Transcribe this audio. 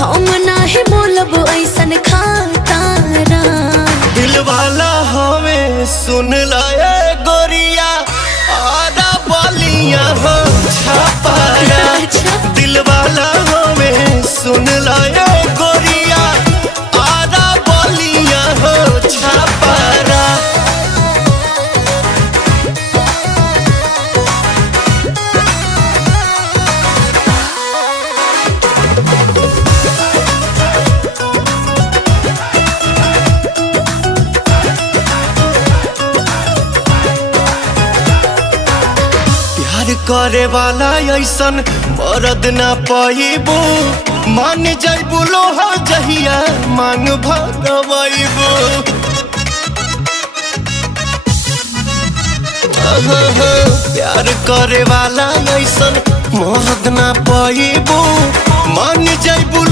हम नाही बोलब ऐसन खातारा। दिल वाला हमें सुन लाए गोरिया आधा बलिया हो छापारा। दिल वाला हमें सुन लाए गोरिया आधा बलिया हो छापारा। प्यार करे वाला ऐसन मरद ना पाइबू। मान जाइबू लोहा जहिया मांग भगवाइबू। प्यार करे वाला ऐसन मरद ना पाइबू। मान जाइबू।